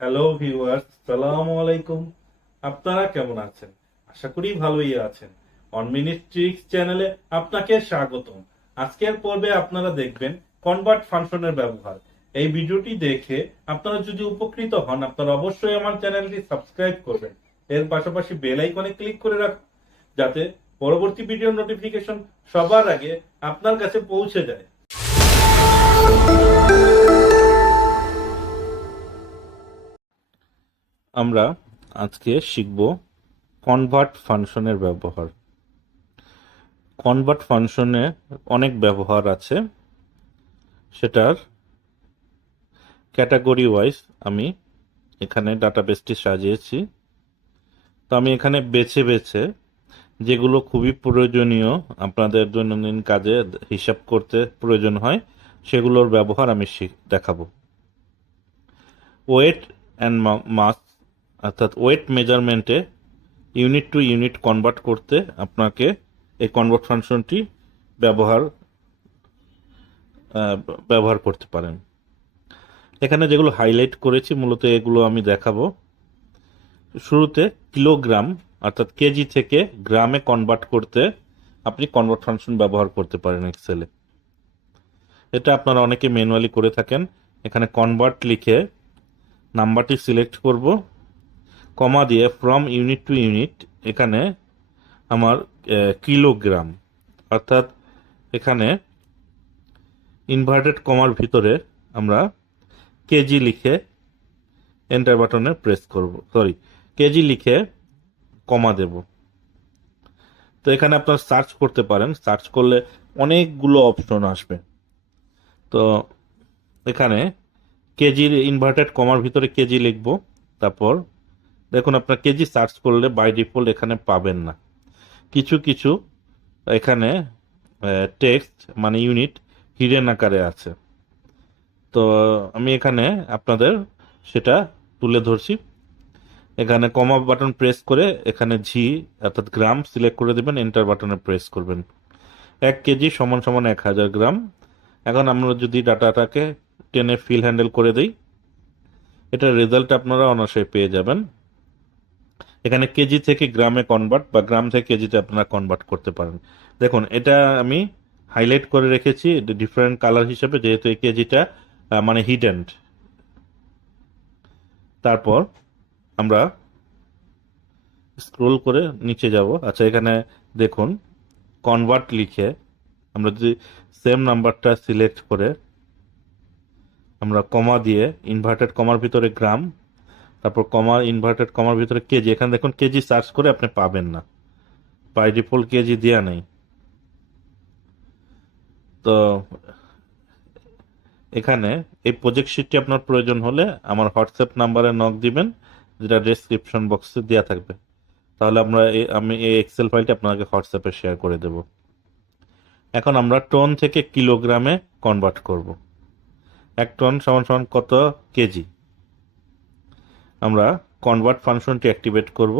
Hello viewers, সালামু আলাইকুম। আপনারা কেমন আছেন? আশা করি ভালোই আছেন। অন মিনিট ট্রিক্স চ্যানেলে আপনাকে স্বাগতম। আজকের পর্বে আপনারা দেখবেন কনভার্ট ফাংশনের ব্যবহার। এই ভিডিওটি দেখে আপনারা যদি উপকৃত হন, আপনারা অবশ্যই আমার চ্যানেলটি সাবস্ক্রাইব করবেন। এর পাশাপাশি বেল আইকনে ক্লিক করে রাখুন, যাতে পরবর্তী ভিডিওর নোটিফিকেশন সবার আগে আপনার কাছে পৌঁছে যায়। আমরা আজকে শিখব কনভার্ট ফাংশনের ব্যবহার। কনভার্ট ফাংশনে অনেক ব্যবহার আছে, সেটার ক্যাটাগরি ওয়াইজ আমি এখানে ডাটাবেসটি সাজিয়েছি। তো আমি এখানে বেছে বেছে যেগুলো খুবই প্রয়োজনীয়, আপনাদের দৈনন্দিন কাজে হিসাব করতে প্রয়োজন হয়, সেগুলোর ব্যবহার আমি দেখাবো। ওয়েট অ্যান্ড মাস, অর্থাৎ ওয়েট মেজারমেন্টে ইউনিট টু ইউনিট কনভার্ট করতে আপনাকে এই কনভার্ট ফাংশনটি ব্যবহার ব্যবহার করতে পারেন। এখানে যেগুলো হাইলাইট করেছি মূলত এগুলো আমি দেখাবো। শুরুতে কিলোগ্রাম অর্থাৎ কেজি থেকে গ্রামে কনভার্ট করতে আপনি কনভার্ট ফাংশন ব্যবহার করতে পারেন এক্সেলে। এটা আপনারা অনেকে ম্যানুয়ালি করে থাকেন। এখানে কনভার্ট লিখে নাম্বারটি সিলেক্ট করব, কমা দিয়ে ফ্রম ইউনিট টু ইউনিট এখানে আমার কিলোগ্রাম, অর্থাৎ এখানে ইনভার্টেড কমার ভিতরে আমরা কেজি লিখে এন্টার বাটনে প্রেস করব, কেজি লিখে কমা দেব। তো এখানে আপনারা সার্চ করতে পারেন, সার্চ করলে অনেকগুলো অপশন আসবে। তো এখানে কেজির ইনভার্টেড কমার ভিতরে কেজি লিখব, তারপর দেখুন আপনার কেজি সার্চ করলে বাই ডিফল্ট এখানে পাবেন না, কিছু কিছু এখানে টেক্সট মানে ইউনিট হিডেন আকারে আছে। তো আমি এখানে আপনাদের সেটা তুলে ধরছি। এখানে কমা বাটন প্রেস করে এখানে জি অর্থাৎ গ্রাম সিলেক্ট করে দেবেন, এন্টার বাটনে প্রেস করবেন। 1 কেজি সমান সমান 1000 গ্রাম। এখন আমরা যদি ডাটাটাকে টেনে ফিল হ্যান্ডেল করে দিই, এটার রেজাল্ট আপনারা অনায়াসে পেয়ে যাবেন। এখানে কেজি থেকে গ্রামে কনভার্ট বা গ্রাম থেকে কেজিতে আপনারা কনভার্ট করতে পারেন। দেখুন এটা আমি হাইলাইট করে রেখেছি ডিফারেন্ট কালার হিসেবে, যেহেতু এই কেজিটা মানে হিডেন। তারপর আমরা স্ক্রোল করে নিচে যাব। আচ্ছা, এখানে দেখুন কনভার্ট লিখে আমরা যদি সেম নাম্বারটা সিলেক্ট করে আমরা কমা দিয়ে ইনভার্টেড কমার ভিতরে গ্রাম, তারপর কমা ইনভার্টেড কমার ভিতরে কেজি, এখানে দেখুন কেজি সার্চ করে আপনি পাবেন না, বাই ডিফল্ট কেজি দেওয়া নেই। তো এখানে এই প্রজেক্ট শিটটি আপনার প্রয়োজন হলে আমার হোয়াটসঅ্যাপ নাম্বারে নক দিবেন, যেটা ডেসক্রিপশন বক্সে দেওয়া থাকবে। তাহলে আমি এই এক্সেল ফাইলটি আপনাকে হোয়াটসঅ্যাপে শেয়ার করে দেব। এখন আমরা টন থেকে কিলোগ্রামে কনভার্ট করব। 1 টন সমান সমান কত কেজি। আমরা কনভার্ট ফাংশনটি অ্যাক্টিভেট করব,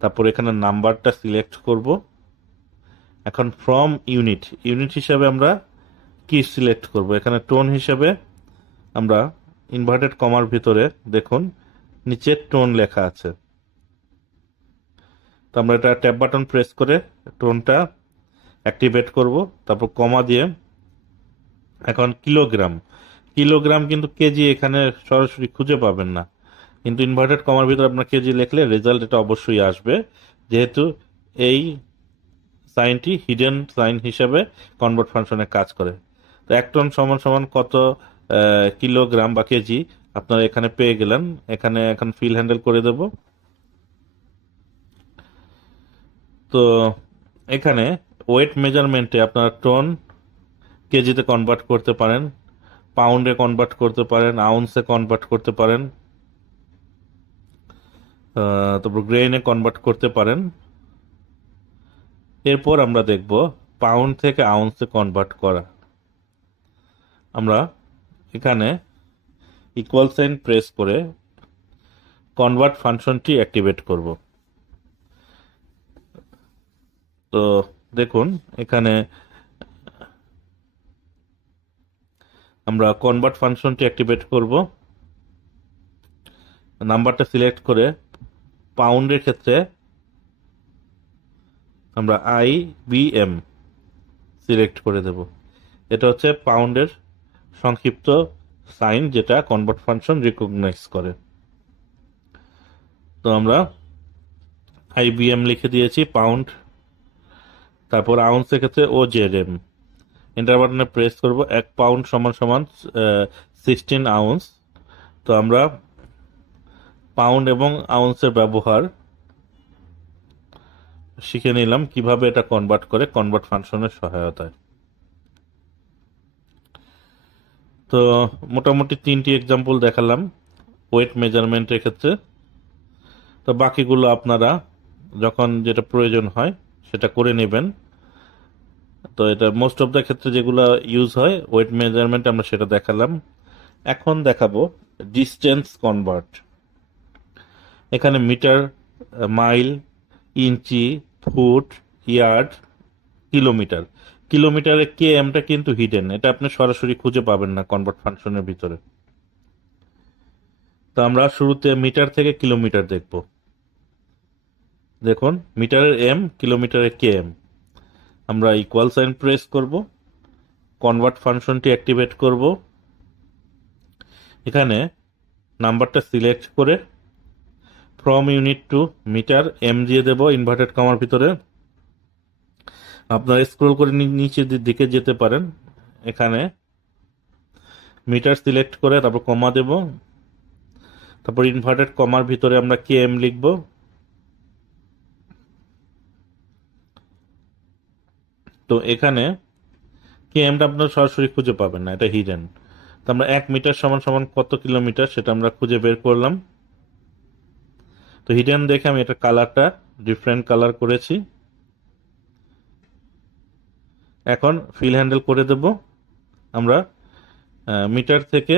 তারপর এখানে নাম্বারটা সিলেক্ট করব। এখন ফ্রম ইউনিট, ইউনিট হিসাবে আমরা কি সিলেক্ট করব, এখানে টোন হিসাবে আমরা ইনভার্টেড কমার ভিতরে দেখুন নিচে টোন লেখা আছে। তো আমরা এটা ট্যাব বাটন প্রেস করে টোনটা অ্যাক্টিভেট করব, তারপর কমা দিয়ে এখন কিলোগ্রাম, কিলোগ্রাম কিন্তু কেজি এখানে সরাসরি খুঁজে পাবেন না, কিন্তু ইনভার্টেড কমার ভিতরে আপনার কেজি লিখলে রেজাল্ট এটা অবশ্যই আসবে, যেহেতু এই সাইনটি হিডেন সাইন হিসাবে কনভার্ট ফাংশনে কাজ করে। তো 1 টন সমান সমান কত কিলোগ্রাম বা কেজি আপনারা এখানে পেয়ে গেলেন। এখানে এখন ফিল হ্যান্ডেল করে দেব। তো এখানে ওয়েট মেজারমেন্টে আপনারা টন কেজিতে কনভার্ট করতে পারেন, পাউন্ডে কনভার্ট করতে পারেন, আউন্সে কনভার্ট করতে পারেন, তারপর গ্রেইনে কনভার্ট করতে পারেন। এরপর আমরা দেখব পাউন্ড থেকে আউন্সে কনভার্ট করা। আমরা এখানে ইকুয়াল সাইন প্রেস করে কনভার্ট ফাংশনটি অ্যাক্টিভেট করব। তো দেখুন এখানে আমরা কনভার্ট ফাংশনটি অ্যাক্টিভেট করব। নাম্বারটা সিলেক্ট করে পাউন্ডের ক্ষেত্রে আমরা IBM সিলেক্ট করে দেব। এটা হচ্ছে পাউন্ডের সংক্ষিপ্ত সাইন, যেটা কনভার্ট ফাংশন রিকগনাইজ করে। তো আমরা IBM লিখে দিয়েছি পাউন্ড, তারপর আউন্সের ক্ষেত্রে OZM। এন্টার বাটনে প্রেস করব। 1 পাউন্ড সমান সমান 16 আউন্স। তো আমরা পাউন্ড এবং আউন্সের ব্যবহার শিখে নিলাম, কিভাবে এটা কনভার্ট করে কনভার্ট ফাংশনের সহায়তায়। তো মোটামুটি 3টি এক্সাম্পল দেখালাম ওয়েট মেজারমেন্টের ক্ষেত্রে। তো বাকিগুলো আপনারা যখন যেটা প্রয়োজন হয় সেটা করে নেবেন। তো এটা মোস্ট অফ দ্য ক্ষেত্রে যেগুলো ইউজ হয় ওয়েট মেজারমেন্ট, আমরা সেটা দেখালাম। এখন দেখাবো ডিস্টেন্স কনভার্ট। এখানে মিটার, মাইল, ইঞ্চি, ফুট, ইয়ার্ড, কিলোমিটার। কিলোমিটারে KMটা কিন্তু হিডেন, এটা আপনি সরাসরি খুঁজে পাবেন না কনভার্ট ফাংশনের ভিতরে। তো আমরা শুরুতে মিটার থেকে কিলোমিটার দেখব। দেখুন, মিটারের M, কিলোমিটারের KM। আমরা ইকুয়াল সাইন প্রেস করব, কনভার্ট ফাংশনটি অ্যাক্টিভেট করব। এখানে নাম্বারটা সিলেক্ট করে from unit to metre M দিয়ে দেব ইনভার্টেড কমার ভিতরে। আপনারা স্ক্রল করে নিচের দিকে যেতে পারেন। এখানে মিটার সিলেক্ট করে তারপর কমা দেব, তারপর ইনভার্টেড কমার ভিতরে আমরা KM লিখব। তো এখানে KMটা আপনারা সরাসরি খুঁজে পাবেন না, এটা হিডেন। তো আমরা 1 মিটার সমান সমান কত কিলোমিটার সেটা আমরা খুঁজে বের করলাম। তো হিডেন দেখে আমি এটা কালারটা ডিফারেন্ট কালার করেছি। এখন ফিল হ্যান্ডেল করে দেব। আমরা মিটার থেকে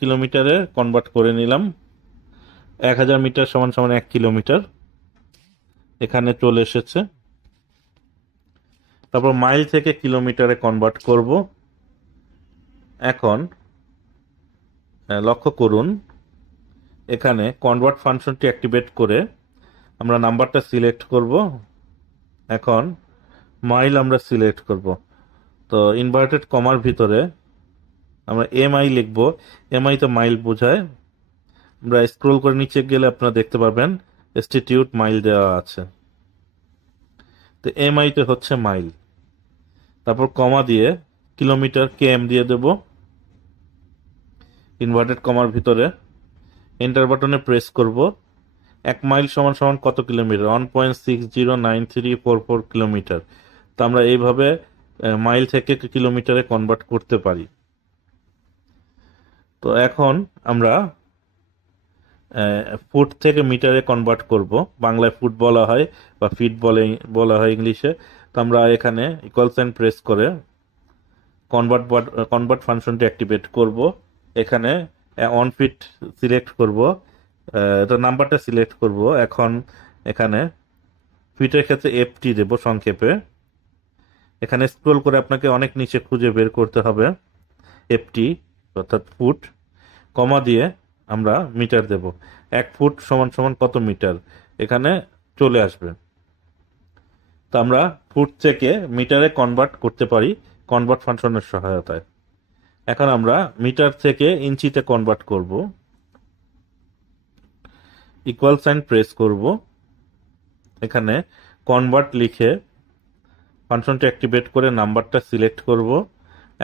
কিলোমিটারে কনভার্ট করে নিলাম। 1000 মিটার সমান সমান 1 কিলোমিটার এখানে চলে এসেছে। তারপর মাইল থেকে কিলোমিটারে কনভার্ট করব। এখন লক্ষ্য করুন, এখানে কনভার্ট ফাংশনটি অ্যাক্টিভেট করে আমরা নাম্বারটা সিলেক্ট করব। এখন মাইল আমরা সিলেক্ট করব। তো ইনভার্টেড কমার ভিতরে আমরা MI লিখব। MI তো মাইল বোঝায়। আমরা স্ক্রল করে নিচে গেলে আপনারা দেখতে পাবেন ইনস্টিটিউট মাইল দেওয়া আছে। তো MI তে হচ্ছে মাইল। তারপর কমা দিয়ে কিলোমিটার KM দিয়ে দেব ইনভার্টেড কমার ভিতরে। এন্টার বাটনে প্রেস করব। 1 মাইল সমান সমান কত কিলোমিটার? 1.609344 কিলোমিটার। তো আমরা এইভাবে মাইল থেকে কিলোমিটারে কনভার্ট করতে পারি। তো এখন আমরা ফুট থেকে মিটারে কনভার্ট করব। বাংলায় ফুট বলা হয় বা ফিট বলা হয় ইংলিশে। তো আমরা এখানে ইকুয়াল সাইন প্রেস করে কনভার্ট ফাংশনটি অ্যাক্টিভেট করব। এখানে 1 ফিট সিলেক্ট করব, তো নাম্বারটা সিলেক্ট করব। এখন এখানে ফিটের ক্ষেত্রে FT দেব সংক্ষেপে। এখানে স্ক্রল করে আপনাকে অনেক নিচে খুঁজে বের করতে হবে FT অর্থাৎ ফুট। কমা দিয়ে আমরা মিটার দেব। 1 ফুট সমান সমান কত মিটার এখানে চলে আসবে। তো আমরা ফুট থেকে মিটারে কনভার্ট করতে পারি কনভার্ট ফাংশনের সহায়তায়। এখন আমরা মিটার থেকে ইঞ্চিতে কনভার্ট করব। ইকুয়াল সাইন প্রেস করব। এখানে কনভার্ট লিখে ফাংশনটি অ্যাক্টিভেট করে নাম্বারটা সিলেক্ট করব।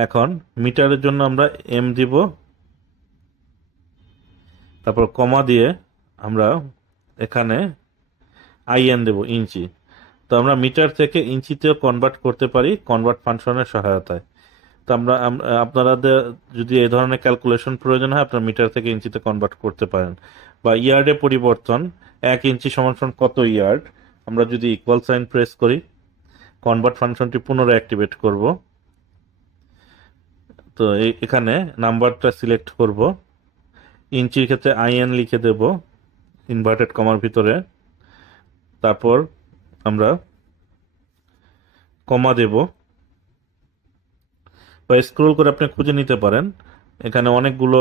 এখন মিটারের জন্য আমরা M দিব, তারপর কমা দিয়ে আমরা এখানে IN দেব ইঞ্চি। তো আমরা মিটার থেকে ইঞ্চিতেও কনভার্ট করতে পারি কনভার্ট ফাংশনের সহায়তায়। তো আপনাদের যদি এই ধরনের ক্যালকুলেশন প্রয়োজন হয় আপনারা মিটার থেকে ইঞ্চিতে কনভার্ট করতে পারেন। বা ইয়ার্ডে পরিবর্তন, 1 ইঞ্চি সমান সমান কত ইয়ার্ড, আমরা যদি ইকুয়াল সাইন প্রেস করি কনভার্ট ফাংশনটি পুনরায় অ্যাক্টিভেট করব। তো এখানে নাম্বারটা সিলেক্ট করব। ইঞ্চির ক্ষেত্রে IN লিখে দেব ইনভার্টেড কমার ভিতরে। তারপর আমরা কমা দেব বা স্ক্রল করে আপনি খুঁজে নিতে পারেন। এখানে অনেকগুলো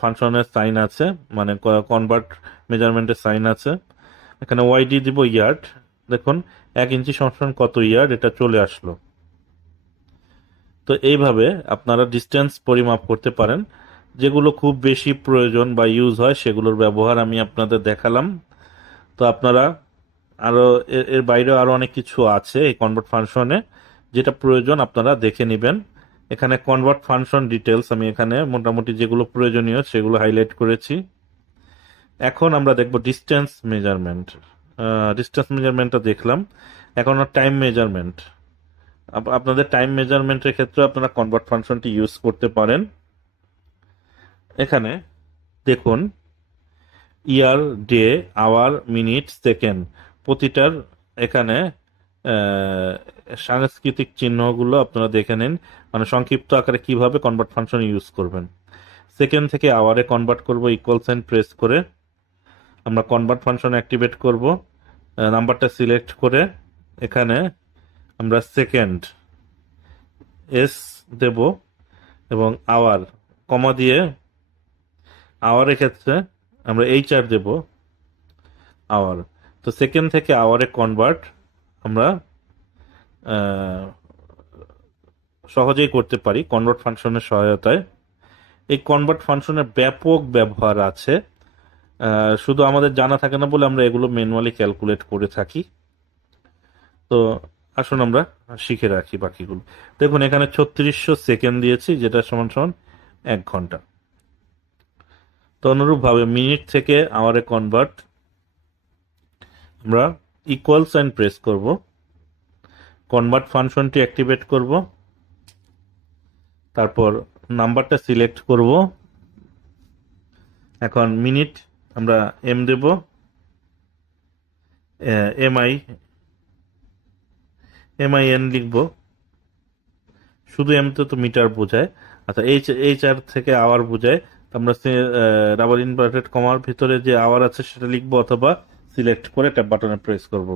ফাংশনের সাইন আছে, মানে কনভার্ট মেজারমেন্টের সাইন আছে। এখানে ওয়াইডি দিব ইয়ার্ড, দেখুন 1 ইঞ্চি সমান কত ইয়ার্ড, এটা চলে আসলো। তো এইভাবে আপনারা ডিস্টেন্স পরিমাপ করতে পারেন। যেগুলো খুব বেশি প্রয়োজন বা ইউজ হয় সেগুলোর ব্যবহার আমি আপনাদের দেখালাম। তো আপনারা আরো এর বাইরেও আরো অনেক কিছু আছে এই কনভার্ট ফাংশনে, যেটা প্রয়োজন আপনারা দেখে নেবেন। এখানে কনভার্ট ফাংশন ডিটেলস আমি এখানে মোটামুটি যেগুলো প্রয়োজনীয় সেগুলো হাইলাইট করেছি। এখন আমরা দেখব ডিস্টেন্স মেজারমেন্ট। ডিস্টেন্স মেজারমেন্টটা দেখলাম, এখন টাইম মেজারমেন্ট। আপনাদের টাইম মেজারমেন্টের ক্ষেত্রে আপনারা কনভার্ট ফাংশনটি ইউজ করতে পারেন। এখানে দেখুন ইয়ার, ডে, আওয়ার, মিনিট, সেকেন্ড, প্রতিটার এখানে সাংস্কৃতিক চিহ্নগুলো আপনারা দেখে নিন, মানে সংক্ষিপ্ত আকারে কিভাবে কনভার্ট ফাংশন ইউজ করবেন। সেকেন্ড থেকে আওয়ারে কনভার্ট করব, ইকুয়াল সাইন প্রেস করে আমরা কনভার্ট ফাংশন অ্যাক্টিভেট করব। নাম্বারটা সিলেক্ট করে এখানে আমরা সেকেন্ড এস দেব এবং আওয়ার কমা দিয়ে আওয়ারের ক্ষেত্রে আমরা এইচআর দেব আওয়ার। তো সেকেন্ড থেকে আওয়ারে কনভার্ট আমরা সহজেই করতে পারি কনভার্ট ফাংশনের সহায়তায়। এই কনভার্ট ফাংশনের ব্যাপক ব্যবহার আছে, শুধু আমাদের জানা থাকে না বলে আমরা এগুলো ম্যানুয়ালি ক্যালকুলেট করে থাকি। তো আসুন আমরা শিখে রাখি বাকিগুলো। দেখুন এখানে 3600 সেকেন্ড দিয়েছি, যেটা সমান সমান 1 ঘন্টা। তো অনুরূপভাবে মিনিট থেকে আওয়ারে কনভার্ট আমরা ইকুয়াল সাইন প্রেস করব, কনভার্ট ফাংশনটি অ্যাক্টিভেট করব, তারপর নাম্বারটা সিলেক্ট করব। এখন মিনিট আমরা এম দেব, এমআইএন লিখব, শুধু এম তো মিটার বোঝায়। আচ্ছা এইচ আর থেকে আওয়ার বোঝায়, আমরা ডাবল ইনভার্টেড কমার ভিতরে যে আওয়ার আছে সেটা লিখবো, অথবা সিলেক্ট করে ট্যাব বাটনে প্রেস করব।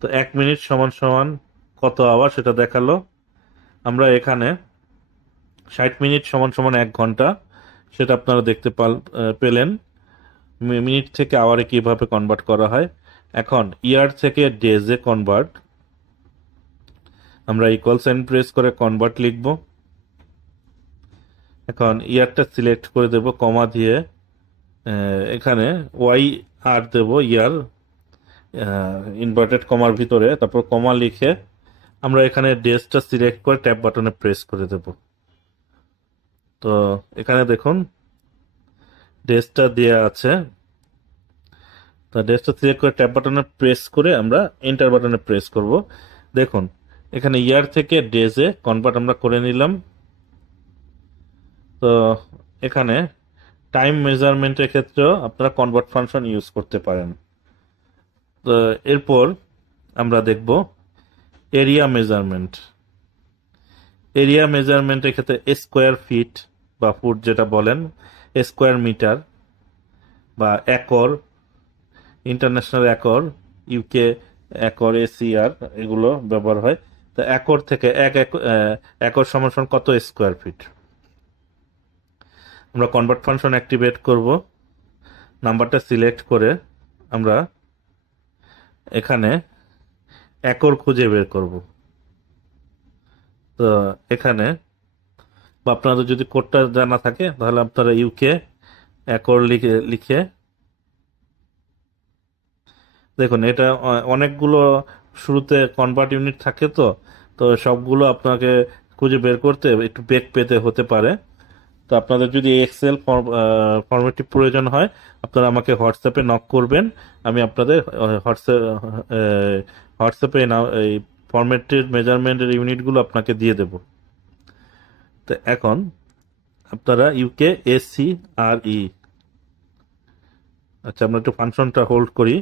তো 1 মিনিট সমান সমান কত আওয়ার সেটা দেখালো। আমরা এখানে 60 মিনিট সমান সমান 1 ঘন্টা, সেটা আপনারা দেখতে পেলেন। মিনিট থেকে আওয়ারে কিভাবে কনভার্ট করা হয়। এখন ইয়ার থেকে ডেজে কনভার্ট, আমরা ইকুয়াল সাইন প্রেস করে কনভার্ট লিখব। এখন ইয়ারটা সিলেক্ট করে দেব, কমা দিয়ে এখানে ওয়াই আর দেব, ইয়ার ইনভার্টেড কমার ভিতরে, তারপর কমা লিখে আমরা এখানে ডেজটা সিলেক্ট করে ট্যাব বাটনে প্রেস করে দেব। তো এখানে দেখুন ডেজটা দেয়া আছে, তো ডেজটা সিলেক্ট করে ট্যাব বাটনে প্রেস করে আমরা এন্টার বাটনে প্রেস করব। দেখুন এখানে ইয়ার থেকে ডেজে কনভার্ট আমরা করে নিলাম। তো এখানে টাইম মেজারমেন্টের ক্ষেত্রেও আপনারা কনভার্ট ফাংশন ইউজ করতে পারেন। তো এরপর আমরা দেখব এরিয়া মেজারমেন্ট। এরিয়া মেজারমেন্টের ক্ষেত্রে স্কোয়ার ফিট বা ফুট যেটা বলেন, স্কোয়ার মিটার বা acre, international acre, UK acre, ACR, এগুলো ব্যবহার হয়। তো একর থেকে একর সমান সমান কত স্কোয়ার ফিট। আমরা কনভার্ট ফাংশন অ্যাক্টিভেট করব, নাম্বারটা সিলেক্ট করে আমরা এখানে একর খুঁজে বের করব। তো এখানে বা আপনাদের যদি কোডটা জানা থাকে তাহলে আপনারা ইউকে একর লিখে দেখুন, এটা অনেকগুলো শুরুতে কনভার্ট ইউনিট থাকে, তো তো সবগুলো আপনাকে খুঁজে বের করতে একটু বেগ পেতে হতে পারে। তো আপনাদের যদি এক্সেল ফরম্যাটটি প্রয়োজন হয় আপনারা আমাকে হোয়াটসঅ্যাপে নক করবেন, আমি আপনাদের হোয়াটসঅ্যাপে এই ফরম্যাটের মেজারমেন্টের ইউনিটগুলো আপনাকে দিয়ে দেব। তো এখন আপনারা ইউকে এসি আর ই, আচ্ছা আমরা একটু ফাংশনটা হোল্ড করি,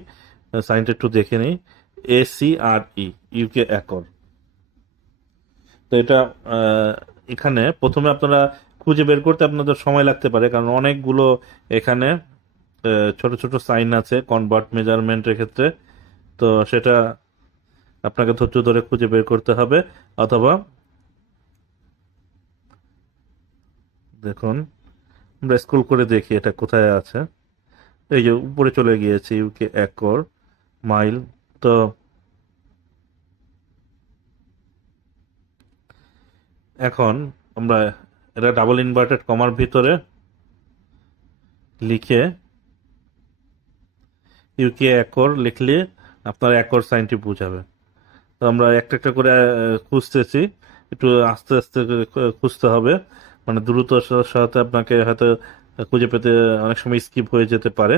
সাইনটা একটু দেখে নিই। এসি আর ই, ইউকে একর। তো এটা এখানে প্রথমে আপনারা খুঁজে বের করতে আপনাদের সময় লাগতে পারে, কারণ অনেকগুলো এখানে ছোট ছোট সাইন আছে কনভার্ট মেজারমেন্টের ক্ষেত্রে। তো সেটা আপনাকে ধৈর্য ধরে খুঁজে বের করতে হবে, অথবা দেখুন আমরা স্ক্রল করে দেখি এটা কোথায় আছে। এই যে উপরে চলে গিয়েছে, ইউকে একর মাইল। তো এখন আমরা এটা ডাবল ইনভার্টেড কমার ভিতরে লিখে ইউকে একর লিখলে আপনার একর সাইনটি বোঝাবে। তো আমরা একটা একটা করে খুঁজতেছি, একটু আস্তে আস্তে করে খুঁজতে হবে, মানে দ্রুততার সাথে আপনাকে হয়তো খুঁজে পেতে অনেক সময় স্কিপ হয়ে যেতে পারে।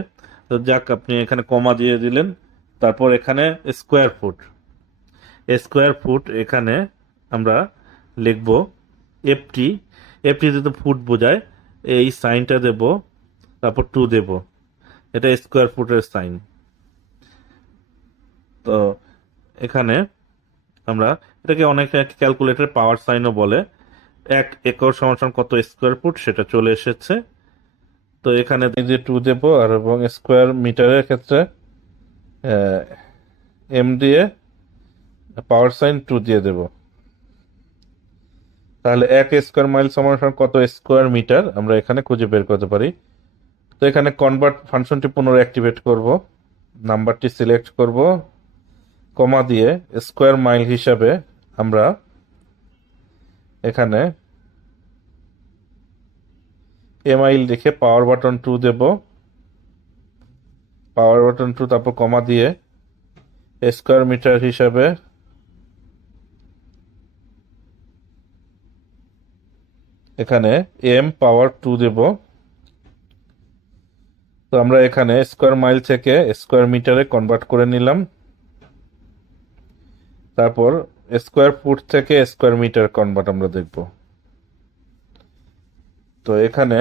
তো যাক, আপনি এখানে কমা দিয়ে দিলেন, তারপর এখানে স্কোয়ার ফুট। স্কোয়ার ফুট এখানে আমরা লিখব এফটি। এফটি তো ফুট বোঝায়, এই সাইনটা দেব, তারপর 2 দেব। এটা স্কোয়ার ফুটের সাইন। তো এখানে আমরা এটাকে অনেক ক্যালকুলেটর পাওয়ার সাইনও বলে। 1 একর সমান সমান কত স্কোয়ার ফুট সেটা চলে এসেছে। তো এখানে এই যে 2 দেব, আর এবং স্কোয়ার মিটারের ক্ষেত্রে এম দিয়ে পাওয়ার সাইন 2 দিয়ে দেব। তাহলে 1 স্কোয়ার মাইল সমান সমান কত স্কোয়ার মিটার আমরা এখানে খুঁজে বের করতে পারি। তো এখানে কনভার্ট ফাংশনটি পুনরায় অ্যাক্টিভেট করব, নাম্বারটি সিলেক্ট করব, কমা দিয়ে স্কোয়ার মাইল হিসাবে আমরা এখানে মাইল লিখে পাওয়ার বাটন 2 দেব, পাওয়ার বাটন 2, তারপর কমা দিয়ে স্কোয়ার মিটার হিসাবে এখানে এম পাওয়ার 2 দেব। তো আমরা এখানে স্কোয়ার মাইল থেকে স্কোয়ার মিটারে কনভার্ট করে নিলাম, তারপর স্কোয়ার ফুট থেকে স্কোয়ার মিটার কনভার্ট আমরা দেখব। তো এখানে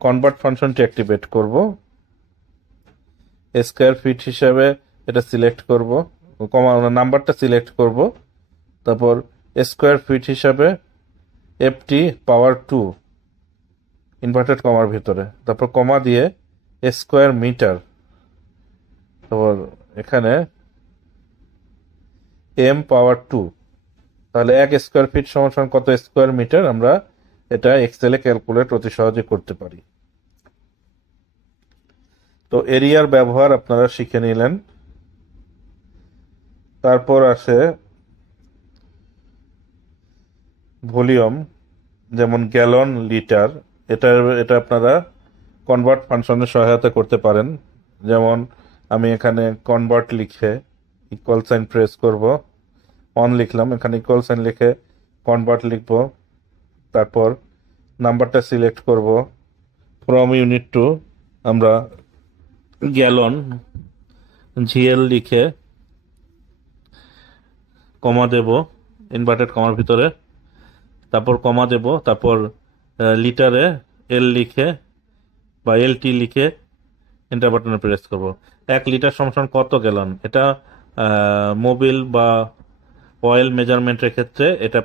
কনভার্ট ফাংশনটি অ্যাক্টিভেট করব, স্কোয়ার ফিট হিসাবে এটা সিলেক্ট করব, কমা নাম্বারটা সিলেক্ট করব, তারপর স্কোয়ার ফিট হিসাবে এফটি পাওয়ার 2 ইনভার্টেড কমার ভিতরে, তারপর কমা দিয়ে স্কোয়ার মিটার, তারপর এখানে এম পাওয়ার 2। তাহলে 1 স্কোয়ার ফিট সমান সমান কত স্কোয়ার মিটার আমরা এটা এক্সেলে ক্যালকুলেট অতি সহজে করতে পারি। তো এরিয়ার ব্যবহার আপনারা শিখে নিলেন। তারপর আসে ভলিউম, যেমন গ্যালন, লিটার। এটা আপনারা কনভার্ট ফাংশনের সহায়তা করতে পারেন। যেমন আমি এখানে কনভার্ট লিখে ইকুয়াল সাইন প্রেস করব, অন লিখলাম, এখানে ইকুয়াল সাইন লিখে কনভার্ট লিখব, তারপর নাম্বারটা সিলেক্ট করব, ফ্রম ইউনিট টু আমরা গ্যালন জিএল লিখে কমা দেব ইনভার্টেড কমার ভিতরে, তারপর কমা দেব, তারপর লিটারে এল লিখে বা এলটি লিখে এন্টার বাটনে প্রেস করব। 1 লিটার সমান কত গ্যালন, এটা মোবিল বা অয়েল মেজারমেন্টের ক্ষেত্রে এটা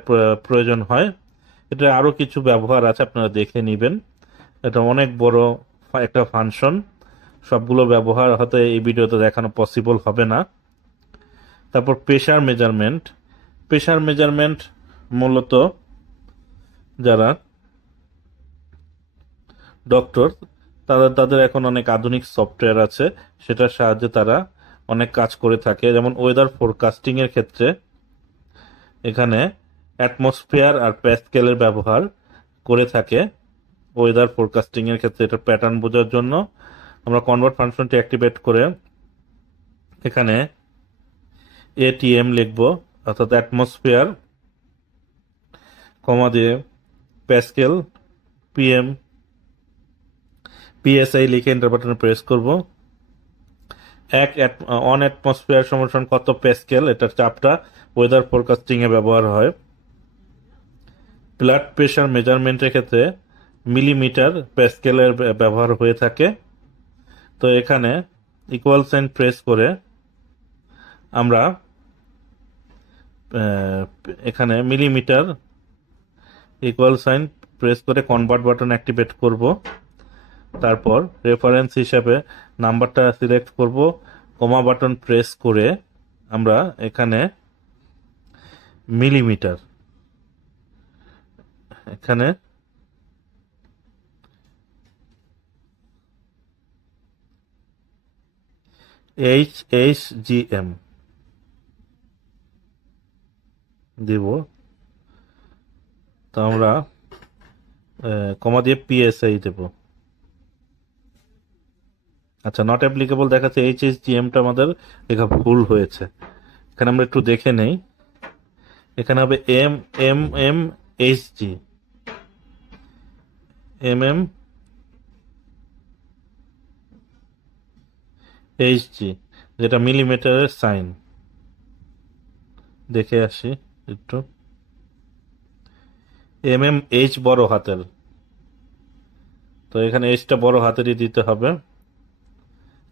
প্রয়োজন হয়। এটা আরও কিছু ব্যবহার আছে, আপনারা দেখে নেবেন। এটা অনেক বড় একটা ফাংশন, সবগুলো ব্যবহার হয়তো এই ভিডিওতে দেখানো পসিবল হবে না। তারপর প্রেশার মেজারমেন্ট। প্রেশার মেজারমেন্ট মূলত যারা ডক্টর তাদের এখন অনেক আধুনিক সফটওয়্যার আছে, সেটার সাহায্যে তারা অনেক কাজ করে থাকে। যেমন ওয়েদার ফোরকাস্টিং এর ক্ষেত্রে এখানে অ্যাটমসফিয়ার আর প্যাসকেলের ব্যবহার করে থাকে। ওয়েদার ফোরকাস্টিং এর ক্ষেত্রে এটা প্যাটার্ন বোঝার জন্য আমরা কনভার্ট ফাংশনটি অ্যাক্টিভেট করে এখানে এটিএম লিখব, অর্থাৎ অ্যাটমসফিয়ার, কমা দিয়ে প্যাসকেল পিএম পিএসআই লিখে এন্টার বাটনে প্রেস করব। অন অ্যাটমসফিয়ার সমান কত প্যাসকেল, এটার চাপটা ওয়েদার ফোরকাস্টিং এ ব্যবহার হয়। ব্লাড প্রেশার মেজারমেন্টের ক্ষেত্রে মিলিমিটার প্যাসকেলের ব্যবহার হয়ে থাকে। তো এখানে ইকুয়াল সাইন প্রেস করে আমরা এখানে মিলিমিটার ইকুয়াল সাইন প্রেস করে কনভার্ট বাটন অ্যাক্টিভেট করব, তারপর রেফারেন্স হিসাবে নাম্বারটা সিলেক্ট করব, কমা বাটন প্রেস করে আমরা এখানে মিলিমিটার, এখানে HHGM দিব। তো আমরা কমা দিয়ে PSI দেব। আচ্ছা, নট অ্যাপ্লিকেবল দেখাচ্ছে, HHGMটা আমাদের লেখা ভুল হয়েছে। এখানে আমরা একটু দেখে নেই, এখানে হবে MMMHG, MMHG, যেটা মিলিমিটারের সাইন। দেখে আসি একটু। MMH বড় হাতের, তো এখানে এইচটা বড় হাতেরই দিতে হবে,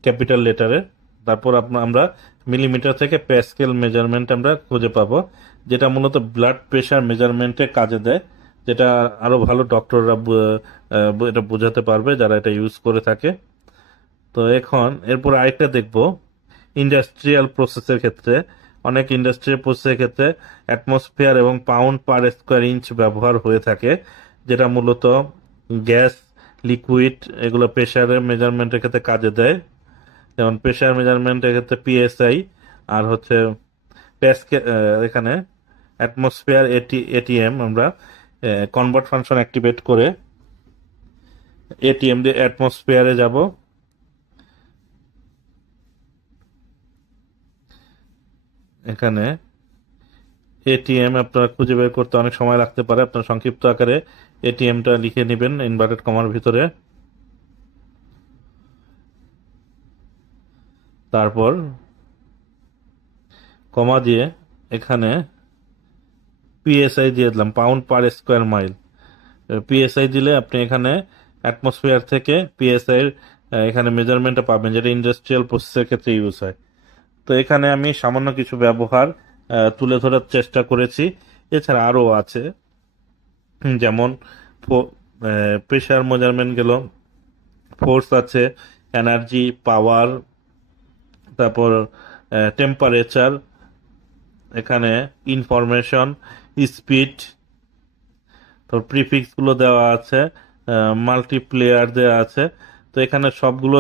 ক্যাপিটাল লেটারে। তারপর আমরা মিলিমিটার থেকে প্যাসকেল মেজারমেন্ট আমরা খুঁজে পাবো, যেটা মূলত ব্লাড প্রেশার মেজারমেন্টে কাজে দেয়, যেটা আরো ভালো ডক্টররা এটা বোঝাতে পারবে যারা এটা ইউজ করে থাকে। তো এখন এরপর আরেকটা দেখবো, ইন্ডাস্ট্রিয়াল প্রসেসের ক্ষেত্রে, অনেক ইন্ডাস্ট্রিয়াল প্রসেসের ক্ষেত্রে অ্যাটমসফিয়ার এবং পাউন্ড পার স্কোয়ার ইঞ্চ ব্যবহার হয়ে থাকে, যেটা মূলত গ্যাস, লিকুইড, এগুলো প্রেশারের মেজারমেন্টের ক্ষেত্রে কাজে দেয়। যেমন প্রেশার মেজারমেন্টের ক্ষেত্রে PSI, আর হচ্ছে প্যাসকেল, এখানে অ্যাটমসফিয়ার ATM, আমরা কনভার্ট ফাংশন অ্যাক্টিভেট করে ATM দিয়ে অ্যাটমসফিয়ারে যাব। এখানে ATM আপনারা খুঁজে বের করতে অনেক সময় লাগতে পারে, আপনার সংক্ষিপ্ত আকারে ATMটা লিখে নেবেন ইনভার্টেড কমার ভিতরে। তারপর কমা দিয়ে এখানে PSI দিয়ে দিলাম, pound per square mile. PSI দিলে আপনি এখানে অ্যাটমসফিয়ার থেকে PSI এর এখানে মেজারমেন্টটা পাবেন, যেটা ইন্ডাস্ট্রিয়াল প্রসেসের ক্ষেত্রে ইউজ হয়। তো এখানে আমি সামান্য কিছু ব্যবহার তুলে ধরার চেষ্টা করেছি, এছাড়া আরও আছে, যেমন প্রেশার মেজারমেন্ট গেল, ফোর্স আছে, এনার্জি, পাওয়ার, তারপর টেম্পারেচার, এখানে ইনফরমেশন, স্পিড, তো প্রিফিক্স গুলো দেওয়া আছে, মাল্টিপ্লেয়ার দেওয়া আছে। তো এখানে সবগুলো